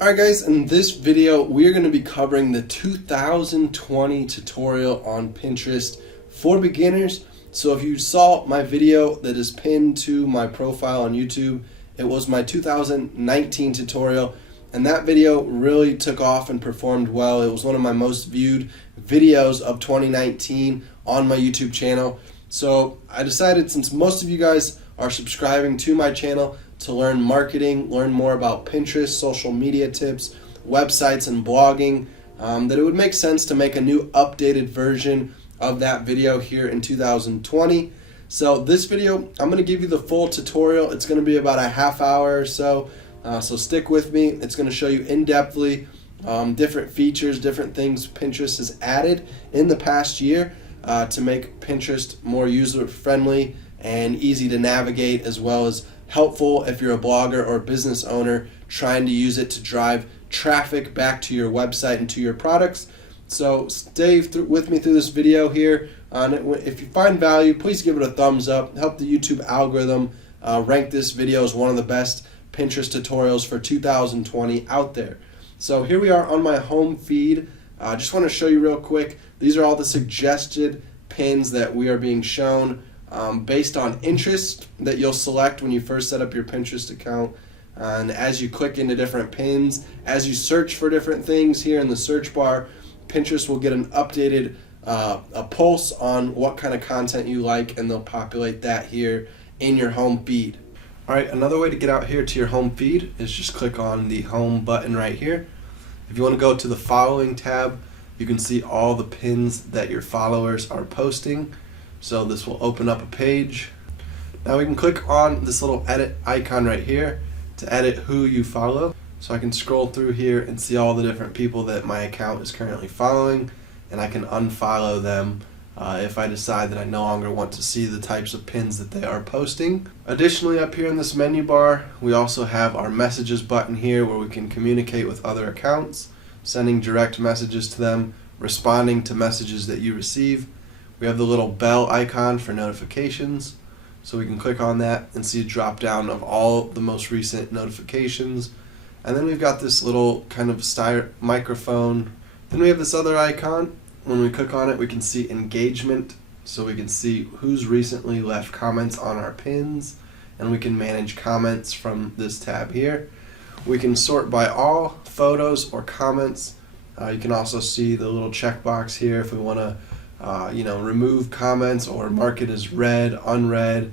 Alright guys, in this video we are going to be covering the 2020 tutorial on Pinterest for beginners. So if you saw my video that is pinned to my profile on YouTube, it was my 2019 tutorial, and that video really took off and performed well. It was one of my most viewed videos of 2019 on my YouTube channel. So I decided, since most of you guys are subscribing to my channel to learn marketing, learn more about Pinterest, social media tips, websites, and blogging, that it would make sense to make a new updated version of that video here in 2020. So this video, I'm going to give you the full tutorial. It's going to be about a half hour or so, so stick with me. It's going to show you in-depthly different features, different things Pinterest has added in the past year to make Pinterest more user-friendly and easy to navigate, as well as helpful if you're a blogger or a business owner trying to use it to drive traffic back to your website and to your products. So stay with me through this video here. If you find value, please give it a thumbs up. Help the YouTube algorithm rank this video as one of the best Pinterest tutorials for 2020 out there. So here we are on my home feed. I just want to show you real quick. These are all the suggested pins that we are being shown based on interest that you'll select when you first set up your Pinterest account. And as you click into different pins, as you search for different things here in the search bar, Pinterest will get an updated a pulse on what kind of content you like, and they'll populate that here in your home feed. Alright, another way to get out here to your home feed is just click on the home button right here. If you want to go to the following tab, you can see all the pins that your followers are posting. So this will open up a page. Now we can click on this little edit icon right here to edit who you follow. So I can scroll through here and see all the different people that my account is currently following, and I can unfollow them if I decide that I no longer want to see the types of pins that they are posting. Additionally, up here in this menu bar, we also have our messages button here, where we can communicate with other accounts, sending direct messages to them, responding to messages that you receive. We have the little bell icon for notifications, so we can click on that and see a drop down of all the most recent notifications. And then we've got this little kind of microphone. Then we have this other icon. When we click on it, we can see engagement, so we can see who's recently left comments on our pins, and we can manage comments from this tab here. We can sort by all, photos, or comments. You can also see the little checkbox here if we want to remove comments or mark it as read, unread.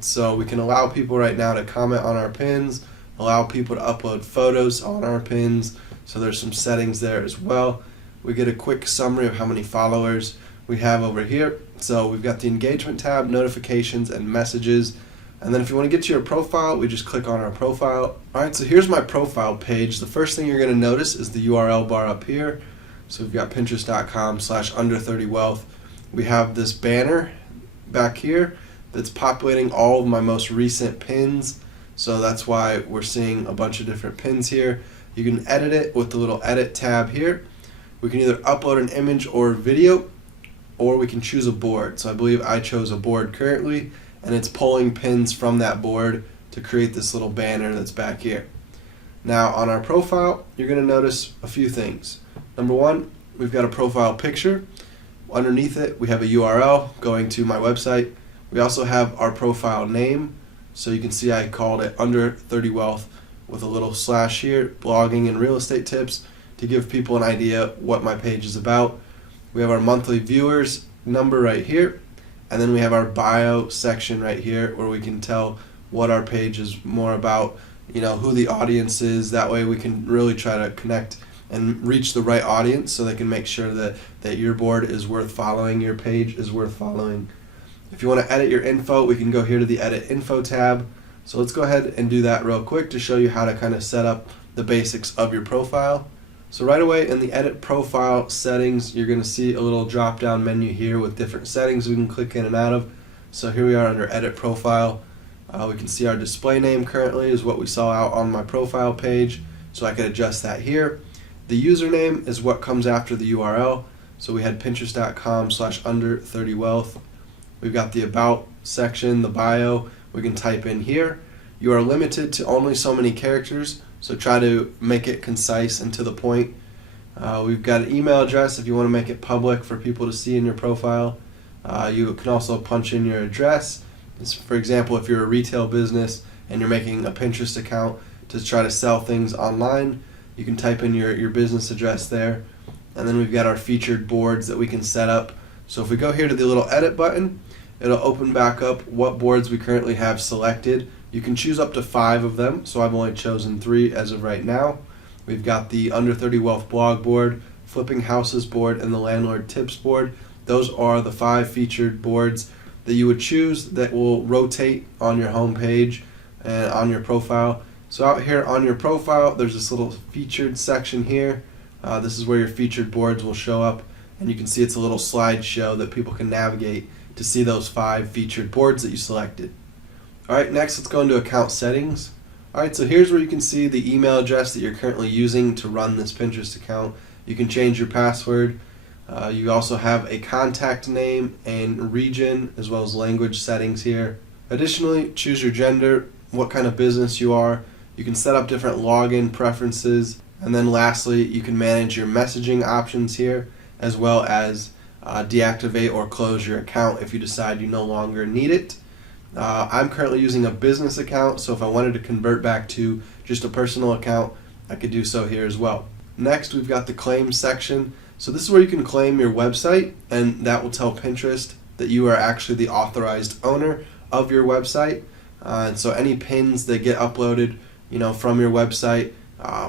So we can allow people right now to comment on our pins, allow people to upload photos on our pins. So there's some settings there as well. We get a quick summary of how many followers we have over here. So we've got the engagement tab, notifications, and messages. And then if you want to get to your profile, we just click on our profile. Alright, so here's my profile page. The first thing you're going to notice is the URL bar up here. So we've got pinterest.com/under30wealth. We have this banner back here that's populating all of my most recent pins. So that's why we're seeing a bunch of different pins here. You can edit it with the little edit tab here. We can either upload an image or video, or we can choose a board. So I believe I chose a board currently, and it's pulling pins from that board to create this little banner that's back here. Now on our profile, you're going to notice a few things. Number one, we've got a profile picture. Underneath it, we have a URL going to my website. We also have our profile name. So you can see I called it Under 30 Wealth with a little slash here, blogging and real estate tips, to give people an idea what my page is about. We have our monthly viewers number right here, and then we have our bio section right here, where we can tell what our page is more about, who the audience is. That way we can really try to connect and reach the right audience, so they can make sure that your board is worth following, your page is worth following. If you want to edit your info, we can go here to the Edit Info tab. So let's go ahead and do that real quick to show you how to kind of set up the basics of your profile. So right away in the Edit Profile settings, you're going to see a little drop down menu here with different settings we can click in and out of. So here we are under Edit Profile. We can see our display name currently is what we saw out on my profile page, so I could adjust that here. The username is what comes after the URL. So we had pinterest.com/under30wealth. We've got the About section, the bio, we can type in here. You are limited to only so many characters, so try to make it concise and to the point. We've got an email address if you want to make it public for people to see in your profile. You can also punch in your address. For example, if you're a retail business and you're making a Pinterest account to try to sell things online, you can type in your business address there. And then we've got our featured boards that we can set up. So if we go here to the little edit button, it'll open back up what boards we currently have selected. You can choose up to 5 of them, so I've only chosen 3 as of right now. We've got the Under 30 Wealth blog board, Flipping Houses board, and the Landlord Tips board. Those are the 5 featured boards that you would choose that will rotate on your home page and on your profile. So out here on your profile, there's this little featured section here. This is where your featured boards will show up, and you can see it's a little slideshow that people can navigate to see those 5 featured boards that you selected. Alright, next let's go into account settings. Alright, so here's where you can see the email address that you're currently using to run this Pinterest account. You can change your password. You also have a contact name and region as well as language settings here. Additionally, choose your gender, what kind of business you are. You can set up different login preferences. And then lastly, you can manage your messaging options here as well as deactivate or close your account if you decide you no longer need it. I'm currently using a business account, so if I wanted to convert back to just a personal account, I could do so here as well. Next, we've got the claim section. So this is where you can claim your website, and that will tell Pinterest that you are actually the authorized owner of your website. And so any pins that get uploaded, from your website,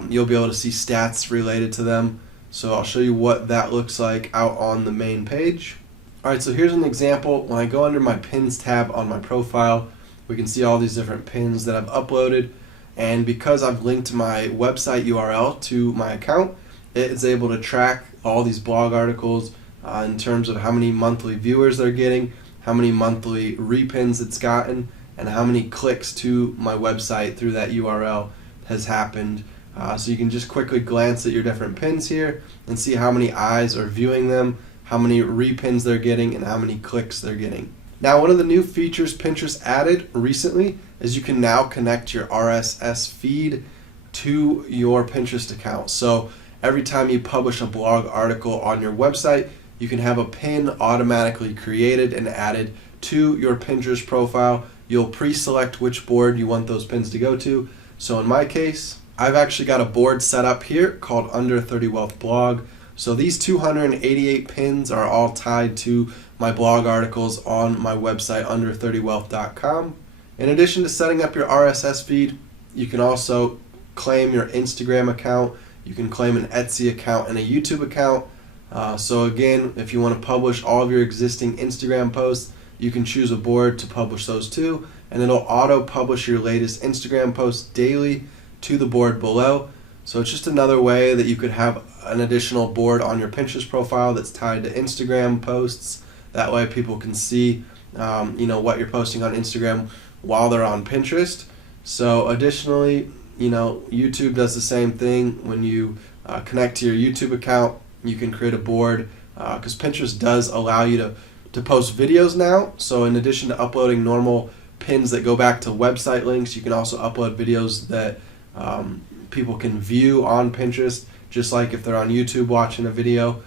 you'll be able to see stats related to them. So I'll show you what that looks like out on the main page. Alright, so here's an example. When I go under my pins tab on my profile, we can see all these different pins that I've uploaded. And because I've linked my website URL to my account, it is able to track all these blog articles in terms of how many monthly viewers they're getting, how many monthly repins it's gotten, and how many clicks to my website through that URL has happened. So you can just quickly glance at your different pins here and see how many eyes are viewing them, how many repins they're getting, and how many clicks they're getting. Now, one of the new features Pinterest added recently is you can now connect your RSS feed to your Pinterest account. So every time you publish a blog article on your website, you can have a pin automatically created and added to your Pinterest profile. You'll pre-select which board you want those pins to go to. So in my case, I've actually got a board set up here called Under 30 Wealth blog. So these 288 pins are all tied to my blog articles on my website under30wealth.com. In addition to setting up your RSS feed, you can also claim your Instagram account, you can claim an Etsy account and a YouTube account. So again, if you want to publish all of your existing Instagram posts, you can choose a board to publish those to, and it'll auto-publish your latest Instagram posts daily to the board below. So it's just another way that you could have an additional board on your Pinterest profile that's tied to Instagram posts. That way people can see what you're posting on Instagram while they're on Pinterest. So additionally, YouTube does the same thing. When you connect to your YouTube account, you can create a board because Pinterest does allow you to post videos now. So in addition to uploading normal pins that go back to website links, you can also upload videos that people can view on Pinterest, just like if they're on YouTube watching a video.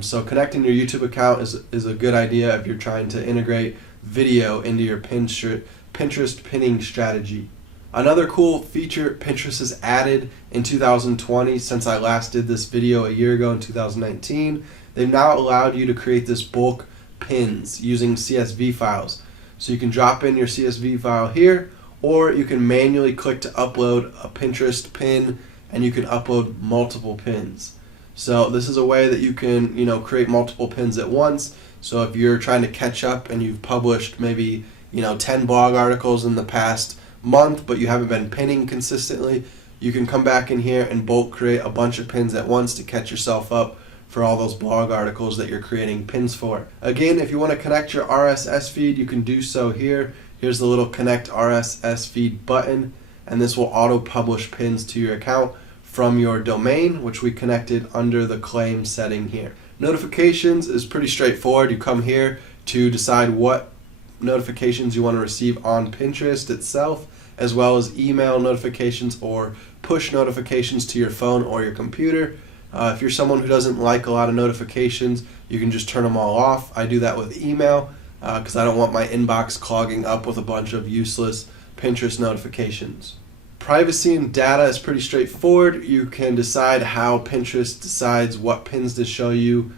So connecting your YouTube account is a good idea if you're trying to integrate video into your Pinterest pinning strategy. Another cool feature Pinterest has added in 2020, since I last did this video a year ago in 2019, they've now allowed you to create this bulk pins using CSV files. So you can drop in your CSV file here, or you can manually click to upload a Pinterest pin, and you can upload multiple pins. So this is a way that you can, create multiple pins at once. So if you're trying to catch up and you've published maybe, 10 blog articles in the past month, but you haven't been pinning consistently, you can come back in here and bulk create a bunch of pins at once to catch yourself up for all those blog articles that you're creating pins for. Again, if you want to connect your RSS feed, you can do so here. Here's the little Connect RSS feed button, and this will auto-publish pins to your account from your domain, which we connected under the claim setting here. Notifications is pretty straightforward. You come here to decide what notifications you want to receive on Pinterest itself, as well as email notifications or push notifications to your phone or your computer. If you're someone who doesn't like a lot of notifications, you can just turn them all off. I do that with email because I don't want my inbox clogging up with a bunch of useless Pinterest notifications. Privacy and data is pretty straightforward. You can decide how Pinterest decides what pins to show you.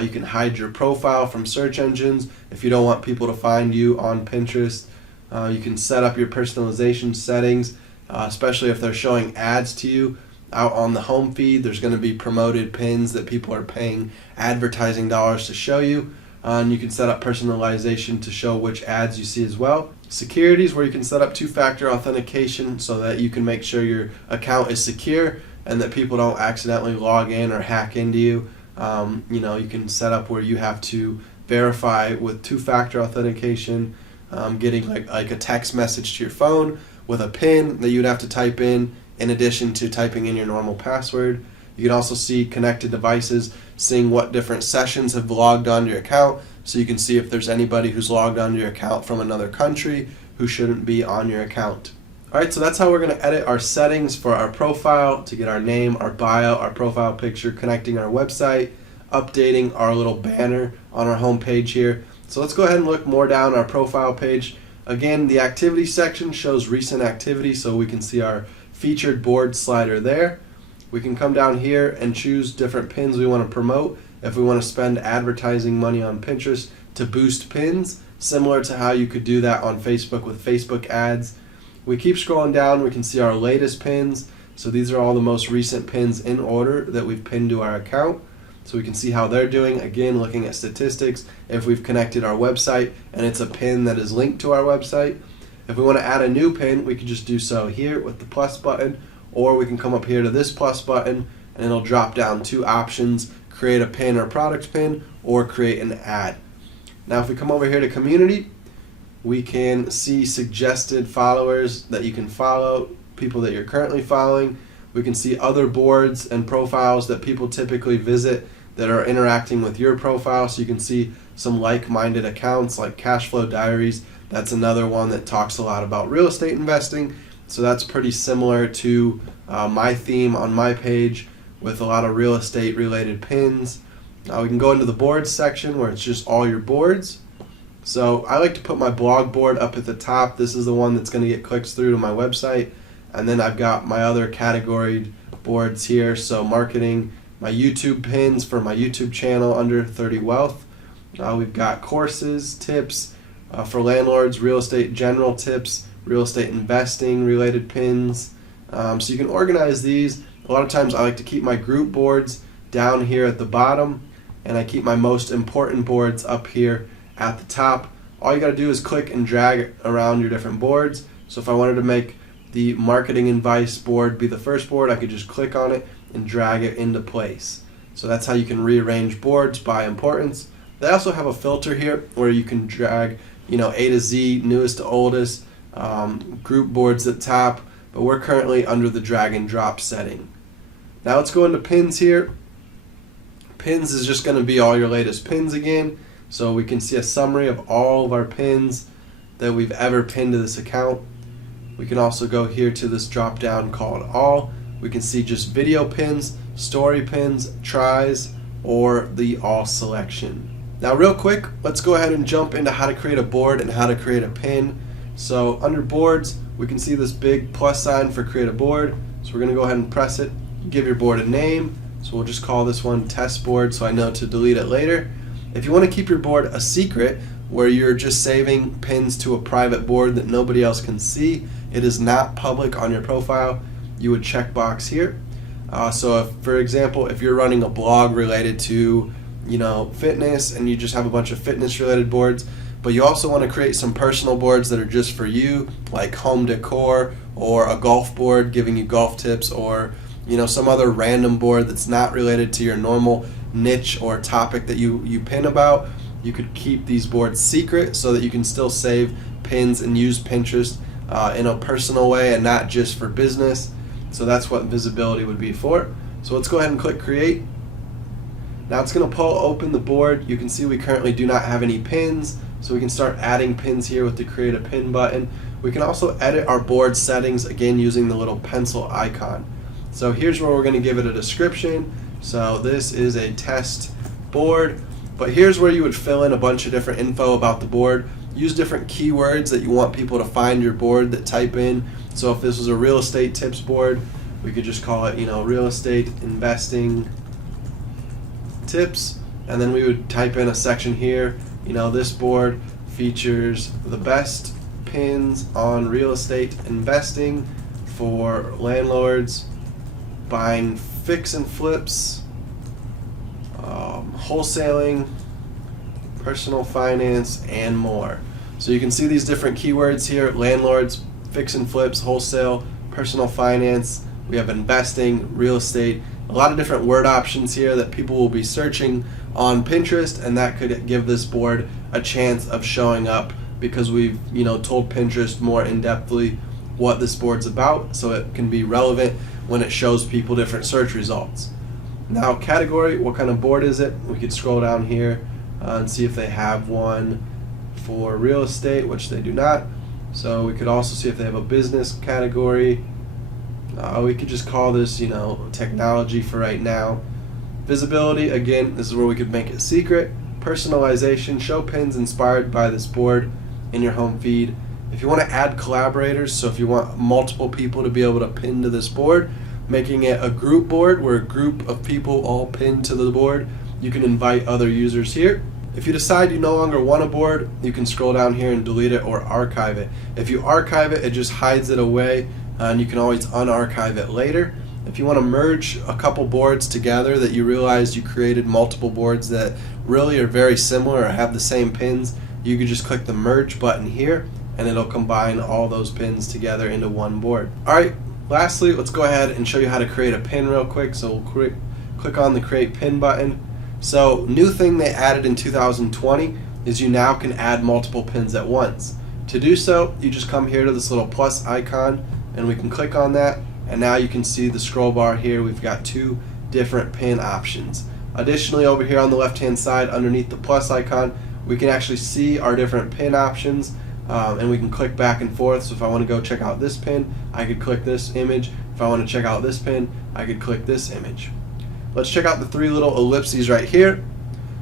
You can hide your profile from search engines if you don't want people to find you on Pinterest. You can set up your personalization settings, especially if they're showing ads to you. Out on the home feed, there's going to be promoted pins that people are paying advertising dollars to show you. And you can set up personalization to show which ads you see as well. Security is where you can set up two-factor authentication so that you can make sure your account is secure and that people don't accidentally log in or hack into you. You can set up where you have to verify with two-factor authentication, getting like a text message to your phone with a PIN that you'd have to type in addition to typing in your normal password. You can also see connected devices, seeing what different sessions have logged onto your account, so you can see if there's anybody who's logged onto your account from another country who shouldn't be on your account. Alright, so that's how we're going to edit our settings for our profile to get our name, our bio, our profile picture, connecting our website, updating our little banner on our home page here. So let's go ahead and look more down our profile page. Again, the activity section shows recent activity, so we can see our featured board slider there. We can come down here and choose different pins we want to promote if we want to spend advertising money on Pinterest to boost pins, similar to how you could do that on Facebook with Facebook ads. We keep scrolling down, we can see our latest pins. So these are all the most recent pins in order that we've pinned to our account. So we can see how they're doing, again looking at statistics, if we've connected our website and it's a pin that is linked to our website. If we want to add a new pin, we can just do so here with the plus button, or we can come up here to this plus button and it'll drop down two options: create a pin or product pin, or create an ad. Now if we come over here to community, we can see suggested followers that you can follow, people that you're currently following. We can see other boards and profiles that people typically visit that are interacting with your profile, so you can see some like-minded accounts like Cashflow Diaries. That's another one that talks a lot about real estate investing, so that's pretty similar to my theme on my page with a lot of real estate related pins. We can go into the boards section where it's just all your boards. So I like to put my blog board up at the top. This is the one that's going to get clicks through to my website. And then I've got my other category boards here. So marketing, my YouTube pins for my YouTube channel under 30 Wealth. We've got courses, tips for landlords, real estate general tips, real estate investing related pins. So you can organize these. A lot of times I like to keep my group boards down here at the bottom, and I keep my most important boards up here at the top. All you got to do is click and drag around your different boards. So if I wanted to make the marketing advice board be the first board, I could just click on it and drag it into place. So that's how you can rearrange boards by importance. They also have a filter here where you can drag, A to Z, newest to oldest, group boards at the top, but we're currently under the drag and drop setting. Now let's go into pins here. Pins is just going to be all your latest pins again. So we can see a summary of all of our pins that we've ever pinned to this account. We can also go here to this drop down called all. We can see just video pins, story pins, tries, or the all selection. Now real quick, let's go ahead and jump into how to create a board and how to create a pin. So under boards, we can see this big plus sign for create a board. So we're going to go ahead and press it, give your board a name. So we'll just call this one test board so I know to delete it later. If you want to keep your board a secret, where you're just saving pins to a private board that nobody else can see, it is not public on your profile, you would check box here. So if, for example, if you're running a blog related to fitness and you just have a bunch of fitness related boards, but you also want to create some personal boards that are just for you, like home decor or a golf board giving you golf tips, or some other random board that's not related to your normal niche or topic that you pin about, you could keep these boards secret so that you can still save pins and use Pinterest in a personal way and not just for business. So that's what visibility would be for. So let's go ahead and click create. Now it's going to pull open the board. You can see we currently do not have any pins, so we can start adding pins here with the create a pin button. We can also edit our board settings, again using the little pencil icon. So here's where we're going to give it a description. So this is a test board, but here's where you would fill in a bunch of different info about the board. Use different keywords that you want people to find your board that type in. So if this was a real estate tips board, we could just call it, real estate investing tips. And then we would type in a section here, this board features the best pins on real estate investing for landlords buying fix and flips, wholesaling, personal finance, and more. So you can see these different keywords here: landlords, fix and flips, wholesale, personal finance. We have investing, real estate, a lot of different word options here that people will be searching on Pinterest, and that could give this board a chance of showing up because we've told Pinterest more in-depthly what this board's about, so it can be relevant when it shows people different search results. Now, category, what kind of board is it? We could scroll down here and see if they have one for real estate, which they do not. So we could also see if they have a business category. We could just call this, technology for right now. Visibility, again, this is where we could make it secret. Personalization, show pins inspired by this board in your home feed. If you want to add collaborators, so if you want multiple people to be able to pin to this board, making it a group board where a group of people all pin to the board, you can invite other users here. If you decide you no longer want a board, you can scroll down here and delete it or archive it. If you archive it, it just hides it away, and you can always unarchive it later. If you want to merge a couple boards together that you realize you created multiple boards that really are very similar or have the same pins, you can just click the merge button here and it'll combine all those pins together into one board. Alright, lastly, let's go ahead and show you how to create a pin real quick. So we'll click on the create pin button. So new thing they added in 2020 is you now can add multiple pins at once. To do so, you just come here to this little plus icon and we can click on that, and now you can see the scroll bar here. We've got two different pin options. Additionally, over here on the left hand side underneath the plus icon, we can actually see our different pin options, and we can click back and forth. So if I want to go check out this pin, I could click this image. If I want to check out this pin, I could click this image. Let's check out the three little ellipses right here.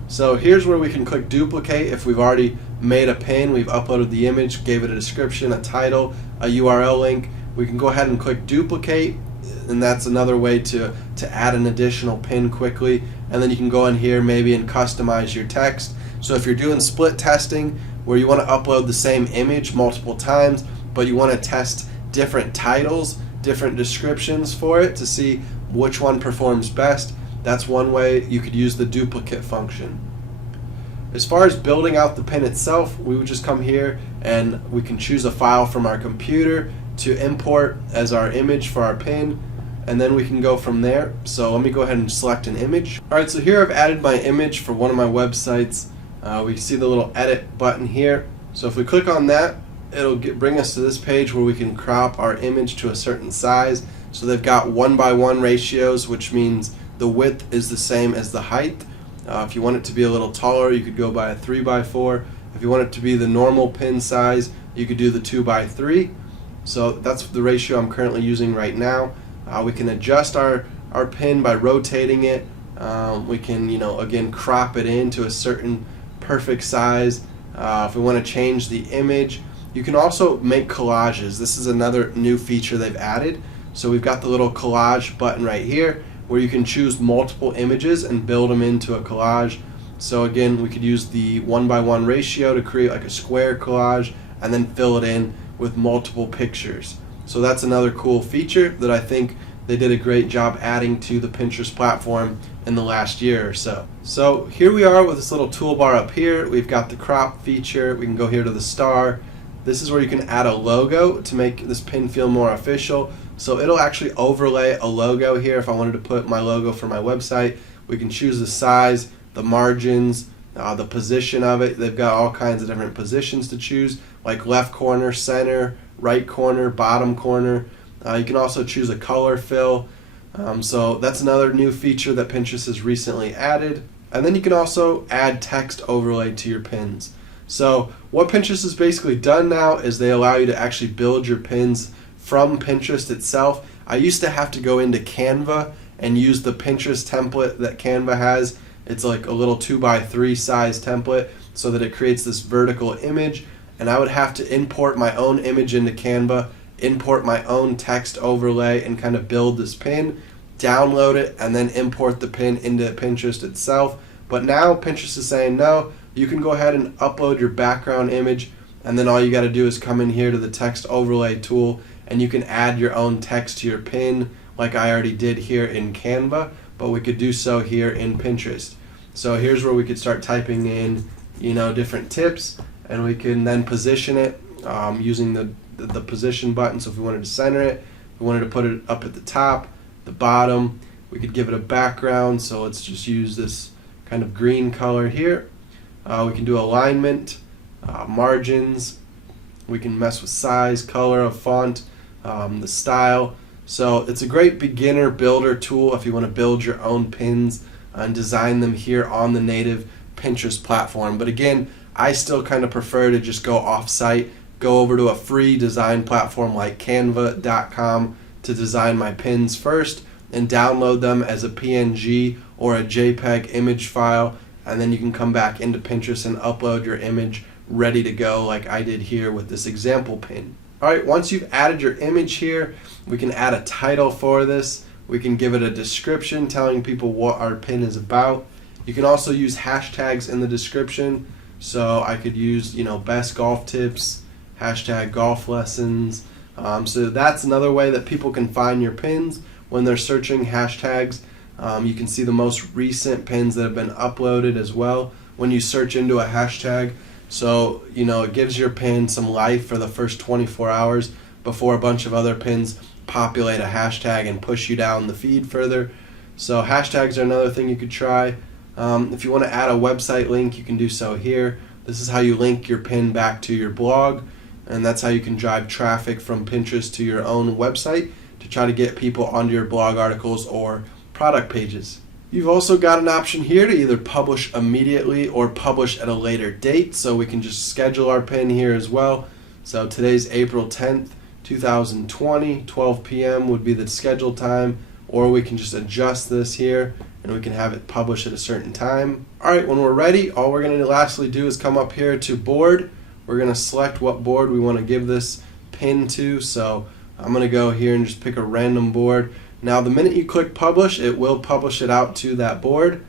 So here's where we can click duplicate if we've already made a pin, we've uploaded the image, gave it a description, a title, a URL link. We can go ahead and click duplicate, and that's another way to add an additional pin quickly. And then you can go in here maybe and customize your text. So if you're doing split testing where you want to upload the same image multiple times, but you want to test different titles, different descriptions for it to see which one performs best, that's one way you could use the duplicate function. As far as building out the pin itself, we would just come here and we can choose a file from our computer to import as our image for our pin, and then we can go from there. So let me go ahead and select an image. Alright, so here I've added my image for one of my websites. We see the little edit button here. So if we click on that, it'll bring us to this page where we can crop our image to a certain size. So they've got 1:1 ratios, which means the width is the same as the height. If you want it to be a little taller, you could go by a 3:4. If you want it to be the normal pin size, you could do the 2:3. So that's the ratio I'm currently using right now. We can adjust our pin by rotating it. We can, again, crop it into a certain perfect size. If we want to change the image, you can also make collages. This is another new feature they've added. So we've got the little collage button right here where you can choose multiple images and build them into a collage. So again, we could use the 1:1 ratio to create like a square collage and then fill it in with multiple pictures. So that's another cool feature that I think they did a great job adding to the Pinterest platform in the last year or so. So here we are with this little toolbar up here. We've got the crop feature. We can go here to the star. This is where you can add a logo to make this pin feel more official. So it'll actually overlay a logo here. If I wanted to put my logo for my website, we can choose the size, the margins, the position of it. They've got all kinds of different positions to choose, like left corner, center, right corner, bottom corner. You can also choose a color fill. So that's another new feature that Pinterest has recently added. And then you can also add text overlay to your pins. So what Pinterest has basically done now is they allow you to actually build your pins from Pinterest itself. I used to have to go into Canva and use the Pinterest template that Canva has. It's like a little 2x3 size template so that it creates this vertical image, and I would have to import my own image into Canva, import my own text overlay, and kind of build this pin, download it, and then import the pin into Pinterest itself. But now Pinterest is saying no, you can go ahead and upload your background image, and then all you got to do is come in here to the text overlay tool, and you can add your own text to your pin like I already did here in Canva, but we could do so here in Pinterest. So here's where we could start typing in, different tips, and we can then position it using the position button. So if we wanted to center it, if we wanted to put it up at the top, the bottom, we could give it a background. So let's just use this kind of green color here. We can do alignment, margins. We can mess with size, color of font, the style. So it's a great beginner builder tool if you want to build your own pins and design them here on the native Pinterest platform. But again, I still kind of prefer to just go off-site, go over to a free design platform like canva.com to design my pins first and download them as a PNG or a JPEG image file, and then you can come back into Pinterest and upload your image ready to go like I did here with this example pin. Alright, once you've added your image here, we can add a title for this. We can give it a description telling people what our pin is about. You can also use hashtags in the description. So I could use, best golf tips, hashtag golf lessons. So that's another way that people can find your pins when they're searching hashtags. You can see the most recent pins that have been uploaded as well when you search into a hashtag. So, it gives your pin some life for the first 24 hours before a bunch of other pins populate a hashtag and push you down the feed further. So hashtags are another thing you could try. If you want to add a website link, you can do so here. This is how you link your pin back to your blog, and that's how you can drive traffic from Pinterest to your own website to try to get people onto your blog articles or product pages. You've also got an option here to either publish immediately or publish at a later date, so we can just schedule our pin here as well. So today's April 10th, 2020, 12 p.m. would be the scheduled time, or we can just adjust this here and we can have it published at a certain time. Alright, when we're ready, all we're going to lastly do is come up here to board. We're going to select what board we want to give this pin to, so I'm going to go here and just pick a random board. Now the minute you click publish, it will publish it out to that board.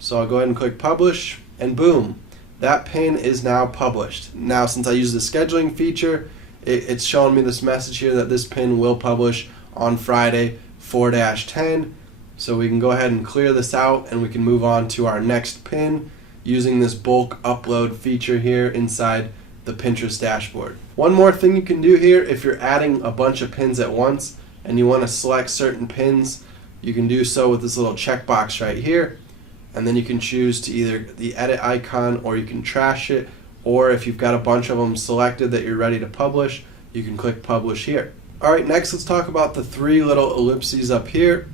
So I'll go ahead and click publish, and boom, that pin is now published. Now since I use the scheduling feature, it's showing me this message here that this pin will publish on Friday 4-10. So we can go ahead and clear this out, and we can move on to our next pin using this bulk upload feature here inside the Pinterest dashboard. One more thing you can do here, if you're adding a bunch of pins at once and you want to select certain pins, you can do so with this little checkbox right here, and then you can choose to either the edit icon, or you can trash it, or if you've got a bunch of them selected that you're ready to publish, you can click publish here. Alright, next let's talk about the three little ellipses up here.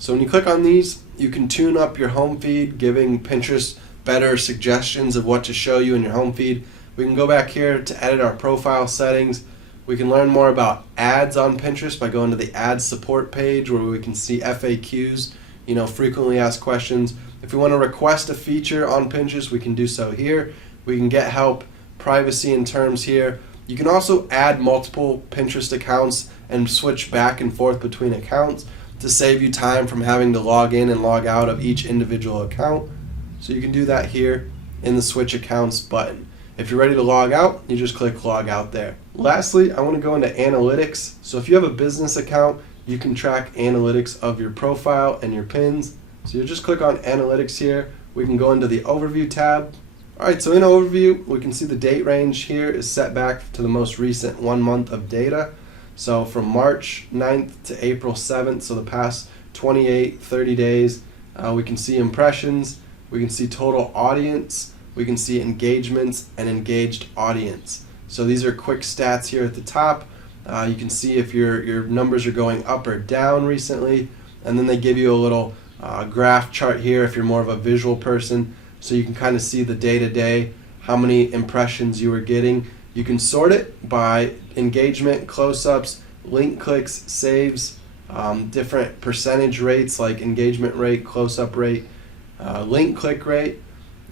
So when you click on these, you can tune up your home feed, giving Pinterest better suggestions of what to show you in your home feed. We can go back here to edit our profile settings. We can learn more about ads on Pinterest by going to the ads support page, where we can see FAQs, frequently asked questions. If we want to request a feature on Pinterest, we can do so here. We can get help, privacy and terms here. You can also add multiple Pinterest accounts and switch back and forth between accounts to save you time from having to log in and log out of each individual account. So you can do that here in the switch accounts button. If you're ready to log out, you just click log out there. Lastly, I want to go into analytics. So if you have a business account, you can track analytics of your profile and your pins. So you just click on analytics here. We can go into the overview tab. Alright, so in overview, we can see the date range here is set back to the most recent 1 month of data. So from March 9th to April 7th, so the past 28, 30 days, we can see impressions, we can see total audience, we can see engagements and engaged audience. So these are quick stats here at the top. You can see if your numbers are going up or down recently, and then they give you a little graph chart here if you're more of a visual person, so you can kind of see the day-to-day, how many impressions you were getting. You can sort it by engagement, close-ups, link clicks, saves, different percentage rates like engagement rate, close-up rate, link click rate.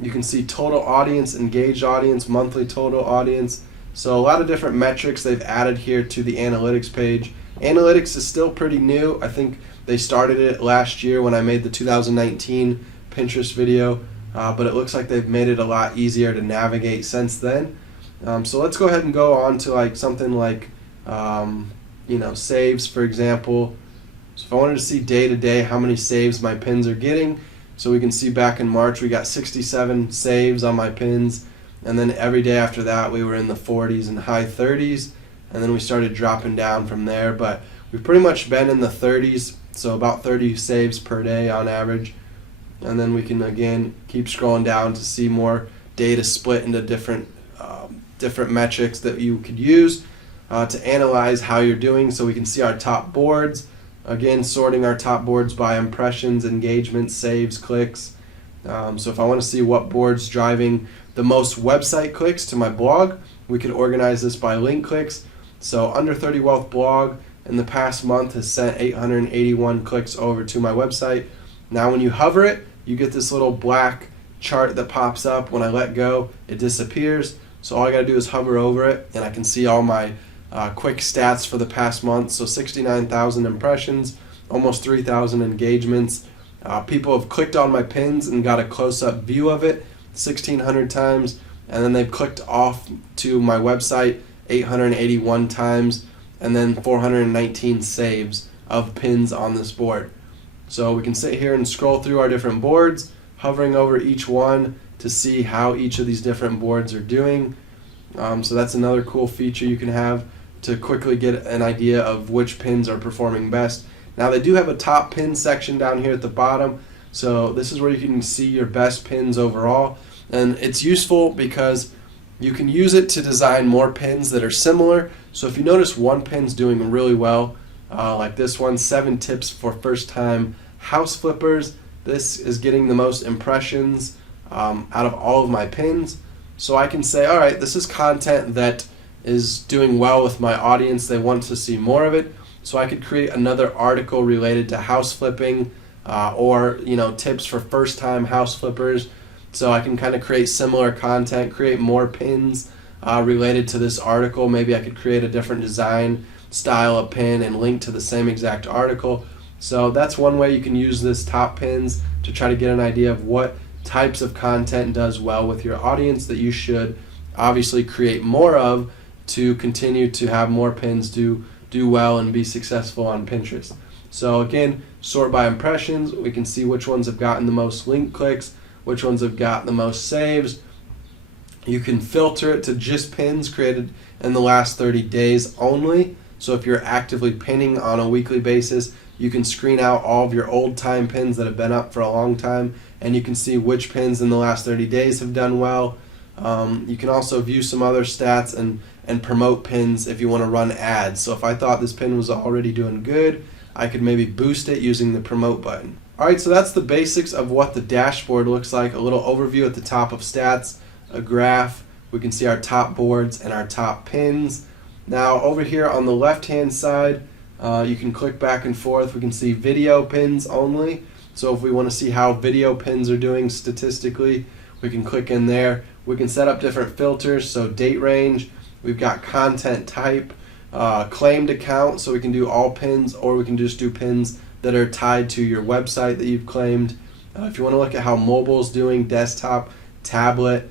You can see total audience, engaged audience, monthly total audience. So a lot of different metrics they've added here to the analytics page. Analytics is still pretty new. I think they started it last year when I made the 2019 Pinterest video, but it looks like they've made it a lot easier to navigate since then. So let's go ahead and go on to like something like saves, for example. So if I wanted to see day to day how many saves my pins are getting, so we can see back in March we got 67 saves on my pins, and then every day after that we were in the 40s and high 30s, and then we started dropping down from there, but we've pretty much been in the 30s, so about 30 saves per day on average. And then we can again keep scrolling down to see more data split into different metrics that you could use to analyze how you're doing. So we can see our top boards, again sorting our top boards by impressions, engagement, saves, clicks. So if I want to see what board's driving the most website clicks to my blog, we could organize this by link clicks. So Under 30 Wealth blog in the past month has sent 881 clicks over to my website. Now when you hover it, you get this little black chart that pops up. When I let go, it disappears. So all I got to do is hover over it, and I can see all my quick stats for the past month. So 69,000 impressions, almost 3,000 engagements. People have clicked on my pins and got a close-up view of it 1,600 times, and then they've clicked off to my website 881 times, and then 419 saves of pins on this board. So we can sit here and scroll through our different boards, hovering over each one to see how each of these different boards are doing. So that's another cool feature you can have to quickly get an idea of which pins are performing best. Now they do have a top pin section down here at the bottom, so this is where you can see your best pins overall, and it's useful because you can use it to design more pins that are similar. So if you notice one pin's doing really well, like this one, 7 tips for first-time house flippers. This is getting the most impressions out of all of my pins. So I can say, all right, this is content that is doing well with my audience. They want to see more of it. So I could create another article related to house flipping or tips for first-time house flippers. So I can kind of create similar content, create more pins related to this article. Maybe I could create a different design style of pin and link to the same exact article. So that's one way you can use this top pins to try to get an idea of what types of content does well with your audience that you should obviously create more of to continue to have more pins do well and be successful on Pinterest. So again, sort by impressions. We can see which ones have gotten the most link clicks, which ones have got the most saves. You can filter it to just pins created in the last 30 days only. So if you're actively pinning on a weekly basis, you can screen out all of your old time pins that have been up for a long time, and you can see which pins in the last 30 days have done well. You can also view some other stats and promote pins if you want to run ads. So if I thought this pin was already doing good, I could maybe boost it using the promote button. Alright, so that's the basics of what the dashboard looks like. A little overview at the top of stats, a graph. We can see our top boards and our top pins. Now over here on the left hand side, you can click back and forth. We can see video pins only. So if we want to see how video pins are doing statistically, we can click in there. We can set up different filters, so date range. We've got content type, claimed account, so we can do all pins, or we can just do pins that are tied to your website that you've claimed. If you want to look at how mobile is doing, desktop, tablet,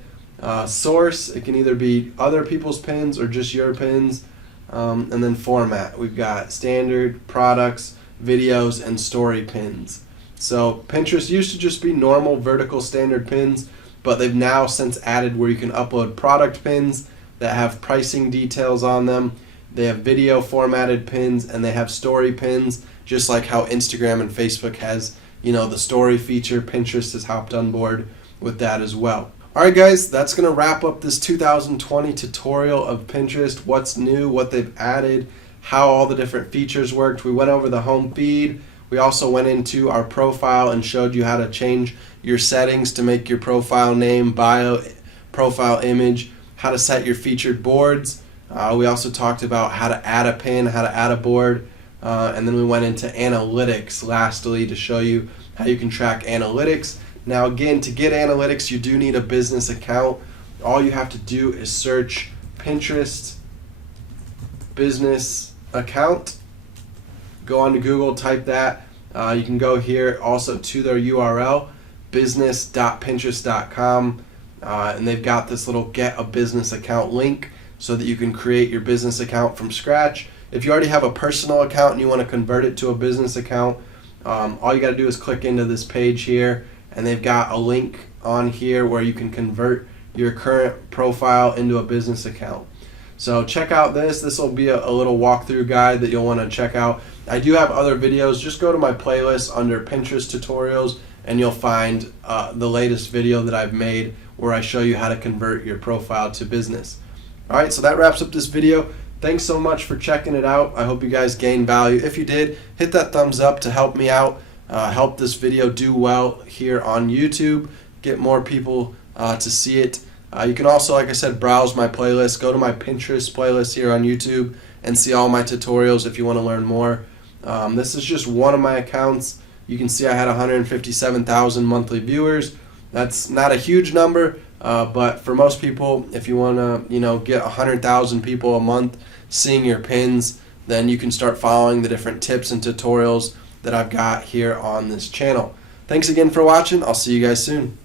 source, it can either be other people's pins or just your pins. And then format, we've got standard, products, videos, and story pins. So Pinterest used to just be normal vertical standard pins, but they've now since added where you can upload product pins that have pricing details on them. They have video formatted pins, and they have story pins, just like how Instagram and Facebook has, the story feature. Pinterest has hopped on board with that as well. Alright guys, that's going to wrap up this 2020 tutorial of Pinterest, what's new, what they've added, how all the different features worked. We went over the home feed. We also went into our profile and showed you how to change your settings to make your profile name, bio, profile image, how to set your featured boards. We also talked about how to add a pin, how to add a board, and then we went into analytics lastly to show you how you can track analytics. Now again, to get analytics, you do need a business account. All you have to do is search Pinterest business account. Go onto Google, type that. You can go here also to their URL, business.pinterest.com, and they've got this little get a business account link so that you can create your business account from scratch. If you already have a personal account and you want to convert it to a business account, all you got to do is click into this page here, and they've got a link on here where you can convert your current profile into a business account. So check out this. This will be a little walkthrough guide that you'll want to check out. I do have other videos. Just go to my playlist under Pinterest tutorials and you'll find the latest video that I've made where I show you how to convert your profile to business. All right, so that wraps up this video. Thanks so much for checking it out. I hope you guys gained value. If you did, hit that thumbs up to help me out, help this video do well here on YouTube, get more people to see it. You can also, like I said, browse my playlist. Go to my Pinterest playlist here on YouTube and see all my tutorials if you want to learn more. This is just one of my accounts. You can see I had 157,000 monthly viewers. That's not a huge number, but for most people, if you want to, get 100,000 people a month seeing your pins, then you can start following the different tips and tutorials that I've got here on this channel. Thanks again for watching. I'll see you guys soon.